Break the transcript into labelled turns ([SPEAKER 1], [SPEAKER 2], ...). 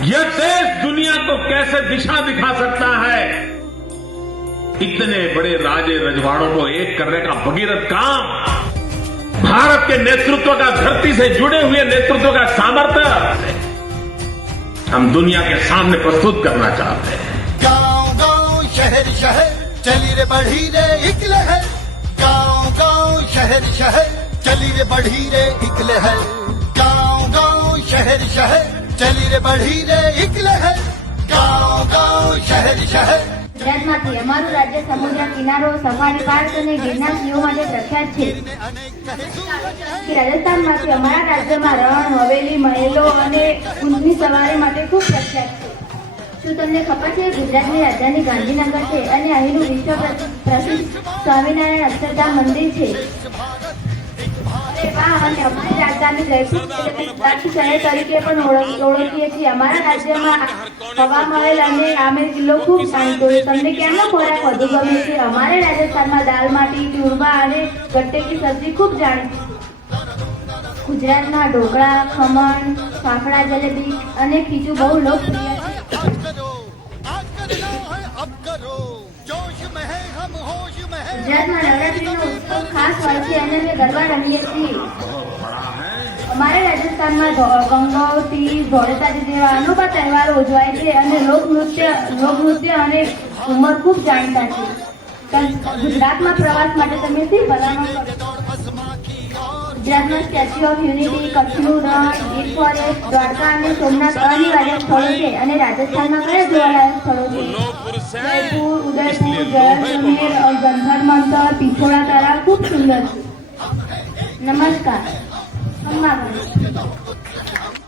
[SPEAKER 1] को कैसे दिशा दिखा सकता है? इतने बड़े राजे रजवाड़ों को एक करने का भगीरथ काम। भारत के नेतृत्व का धरती से जुड़े हुए नेतृत्व का सामर्थ्य हम दुनिया के सामने प्रस्तुत करना चाहते हैं।
[SPEAKER 2] गाँव गाँव शहर शहर चली रे बढ़ी रे एक लहर। गाँव गाँव शहर शहर चली रे बढ़ी रे एक लहर। गाँव गाँव शहर शहर ચલી રે બઢી રે એક લહેર ગાંવ ગાંવ શહેર શહેર
[SPEAKER 3] ગુજરાતમાંથી અમારું રાજ્ય સમુદ્ર કિનારો સફારી પાર્ક અને ગિરનાર વ્યૂ માટે પ્રખ્યાત છે. રાજસ્થાનમાંથી અમારા રાજ્યમાં રણ, હવેલી, મહેલો અને ઊંટની સવારી માટે ખૂબ પ્રખ્યાત છે. શું તમને ખબર છે, ગુજરાતની રાજધાની ગાંધીનગર છે અને અહીંનું વિશ્વ પ્રસિદ્ધ સ્વામિનારાયણ અક્ષરધામ મંદિર છે? સેવા ઓળખીએ છીએ અમારા રાજ્યમાં હવા મહેલ અને ખૂબ શાંતો તમને અમારે રાજસ્થાનમાં દાલ માટી ચૂરમા અને ગટ્ટે કી ખૂબ જાણીતી ગુજરાતમાં ઢોકળા, ખમણ, ફાફડા, જલેબી અને ખીચું બહુ લોકપ્રિય ગુજરાતમાં નવરાત્રી ખાસ હોય છે અને અમે ગરબા રમીએ છીએ અમારે રાજસ્થાનમાં ગંગાવતી ગંગો તીજ ધોળેતાજી જેવા અનોખા તહેવારો ઉજવાય છે અને લોકનૃત્ય લોકનૃત્ય અને ઉંમર ખૂબ જાણીતા છે. ગુજરાતમાં પ્રવાસ માટે તમે શી ભલામણ કરો? ગુજરાતમાં સ્ટેચ્યુ ઓફ યુનિટી કચ્છનું રણ ગીર ફોરેસ્ટ દ્વારકા અને સોમનાથ અનિવાર્ય સ્થળો છે અને રાજસ્થાનમાં કયા જોવાલાયક સ્થળો છે? જયપુર ઉદયપુર જૈસલમેર ગંધર મંતર પિછોડા તળાવ ખૂબ